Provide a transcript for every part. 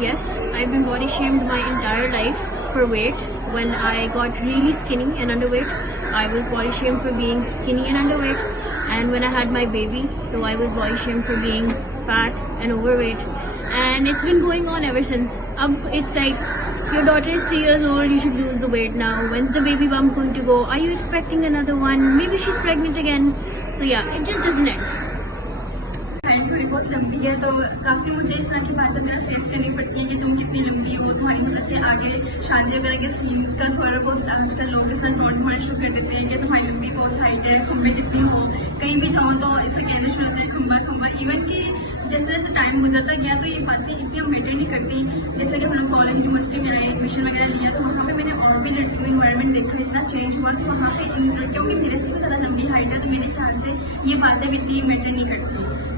Yes, I've been body shamed my entire life for weight. When I got really skinny and underweight, I was body shamed for being skinny and underweight. And when I had my baby, so I was body shamed for being fat and overweight. And it's been going on ever since. It's like, your daughter is 3 years old, you should lose the weight now. When's the baby bump going to go? Are you expecting another one? Maybe she's pregnant again. So yeah, it just doesn't end. Height थोड़ी बहुत लंबी है तो काफ़ी मुझे इस तरह की बातें मेरा फेस करनी पड़ती है कि तुम कितनी लंबी हो, तुम्हारी मतलब कि आगे शादी वगैरह के सीन का थोड़ा बहुत आजकल लोग इस तरह नोट मारना शुरू कर देते हैं कि तुम्हारी लंबी बहुत हाइट है, खंबे जितनी हो। कहीं भी जाओ तो ऐसे कहने शुरू होते हैं खंबा खंबा। इवन कि जैसे जैसे टाइम गुजरता गया तो ये बातें इतनी अब मैटर नहीं करती। जैसे कि हम लोग कॉलेज यूनिवर्सिटी में आए, एडमिशन वगैरह लिया तो वहाँ पे मैंने और भी लड़कियों इन्वायरमेंट देखा, इतना चेंज हुआ तो वहाँ पे इन लड़कियों की मेरे से भी ज़्यादा लंबी हाइट है, तो मेरे ख्याल से ये बातें भी इतनी मैटर नहीं करती।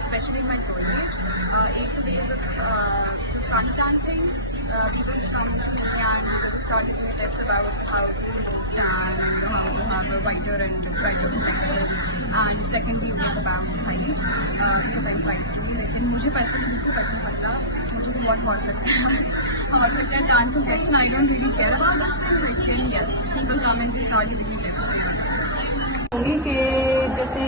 Especially in my college, either because of the suntan thing, people come to me and start giving me tips about how to tan, how to have a whiter and brighter complexion. And secondly was about height, because I'm 5'2", लेकिन मुझे personally बिल्कुल फर्क नहीं पड़ता, मुझे तो बहुत hot लगता है हॉट लगता है tan complexion. I don't really care about this thing, लेकिन yes, people come and they start giving me tips. कि जैसे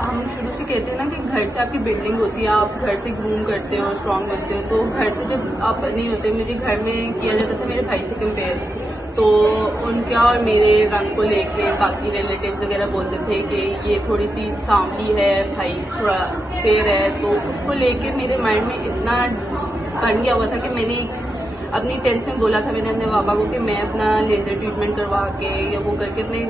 हम शुरू से कहते हैं ना कि घर से आपकी बिल्डिंग होती है, आप घर से ग्रूम करते हो, स्ट्रॉन्ग बनते हो, तो घर से जब आप नहीं होते, मेरे घर में किया जाता था मेरे भाई से कंपेयर, तो उनका और मेरे रंग को लेके बाकी रिलेटिव्स वगैरह बोलते थे कि ये थोड़ी सी सांवली है, भाई थोड़ा फेयर है, तो उसको लेके मेरे माइंड में इतना बन गया हुआ था कि मैंने अपनी 10th में बोला था मैंने अपने पापा को कि मैं अपना लेजर ट्रीटमेंट करवा के या वो करके अपने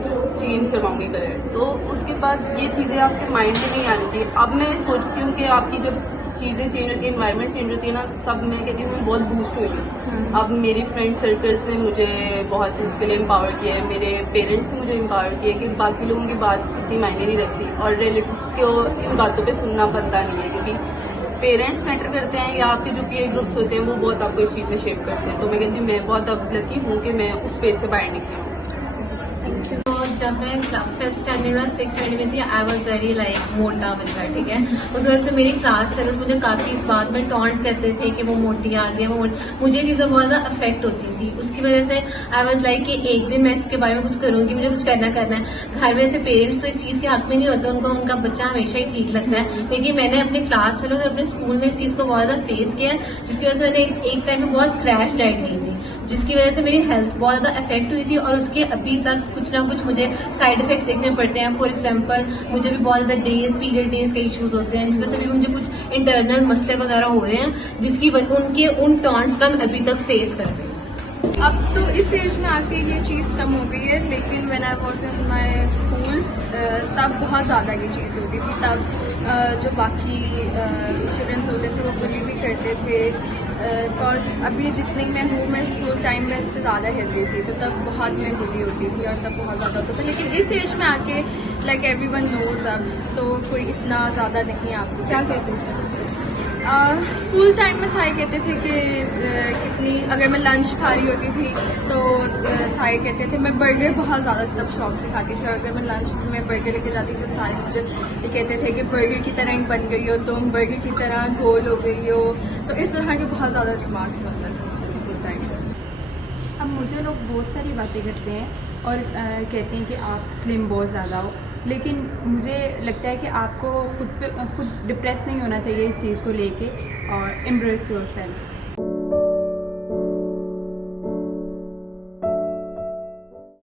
चेंज करवाऊंगी कलर। तो उसके बाद ये चीज़ें आपके माइंड में नहीं आनी चाहिए। अब मैं सोचती हूँ कि आपकी जब चीज़ें चेंज होती है, इन्वायरमेंट चेंज होती है ना, तब मैं कहती हूँ मैं बहुत बूस्ट हुई हूँ। अब मेरी फ्रेंड सर्कल्स ने मुझे बहुत इसके लिए एम्पावर किया है, मेरे पेरेंट्स ने मुझे एम्पावर किया है कि बाकी लोगों की बात इतनी मायने नहीं रखती और रिलेटिव्स को इन बातों पर सुनना बनता नहीं है, क्योंकि पेरेंट्स मैटर करते हैं या आपके जो पीयर ग्रुप्स होते हैं वो बहुत आपको इस चीज़ में शेप करते हैं। तो मैं कहती हूँ मैं बहुत अब लकी हूँ कि मैं उस फेज से बाहर निकली हूँ। तो जब मैं 5th स्टैंडर्ड और 6th स्टैंडर्ड में थी, आई वॉज वेरी लाइक मोटा बंदा, ठीक है। उस वजह से मेरी क्लास लेवल मुझे काफ़ी इस बात में टॉन्ट करते थे कि वो मोटी आ गई, वो मुझे चीज़ें बहुत ज़्यादा अफेक्ट होती थी। उसकी वजह से आई वॉज लाइक कि एक दिन मैं इसके बारे में कुछ करूँगी, मुझे कुछ करना है। घर में से पेरेंट्स तो इस चीज़ के हक में नहीं होते, उनको उनका बच्चा हमेशा ही ठीक लगता है, लेकिन मैंने अपने क्लास वालों और अपने स्कूल में इस चीज़ को बहुत ज़्यादा फेस किया, जिसकी वजह से मैंने एक टाइम में बहुत क्रैश डाइट ली थी, जिसकी वजह से मेरी हेल्थ बहुत ज़्यादा अफेक्ट हुई थी और उसके अभी तक कुछ ना कुछ मुझे साइड इफेक्ट्स देखने पड़ते हैं। फॉर एग्जांपल मुझे भी बहुत ज़्यादा पीरियड डेज के इश्यूज होते हैं, जिस वजह से भी मुझे कुछ इंटरनल मसले वगैरह हो रहे हैं, जिसकी उनके उन टॉन्ट्स का मैं अभी तक फेस कर रही हूँ। अब तो इस एज में आके ये चीज़ कम हो गई है, लेकिन when I was in my school तब बहुत ज़्यादा ये चीज़ होती थी। तब जो बाकी स्टूडेंट्स होते थे वो बुली भी करते थे, बिकॉज अभी जितनी मैं हूँ, मैं स्कूल टाइम में इससे ज़्यादा हेल्दी थी, तो तब बहुत मैं बुली होती थी और तब बहुत ज़्यादा होता था। लेकिन इस एज में आके लाइक एवरीवन नोज अब, तो कोई इतना ज़्यादा नहीं आपको क्या कहते थे। स्कूल टाइम में सारे कहते थे कि कितनी, अगर मैं लंच खा रही होती थी तो सारे कहते थे, मैं बर्गर बहुत ज़्यादा तब शौक से खाती थी, और अगर मैं लंच में बर्गर लेके जाती थी तो सारे मुझे ये कहते थे कि बर्गर की तरह ही बन गई हो तुम, बर्गर की तरह गोल हो गई हो। तो इस तरह के बहुत ज़्यादा रिमार्क्स बनते थे मुझे स्कूल टाइम में। अब मुझे लोग बहुत सारी बातें करते हैं और कहते हैं कि आप स्लिम बहुत ज़्यादा हो, लेकिन मुझे लगता है कि आपको खुद डिप्रेस नहीं होना चाहिए इस चीज़ को लेके और एम्ब्रेस योरसेल्फ।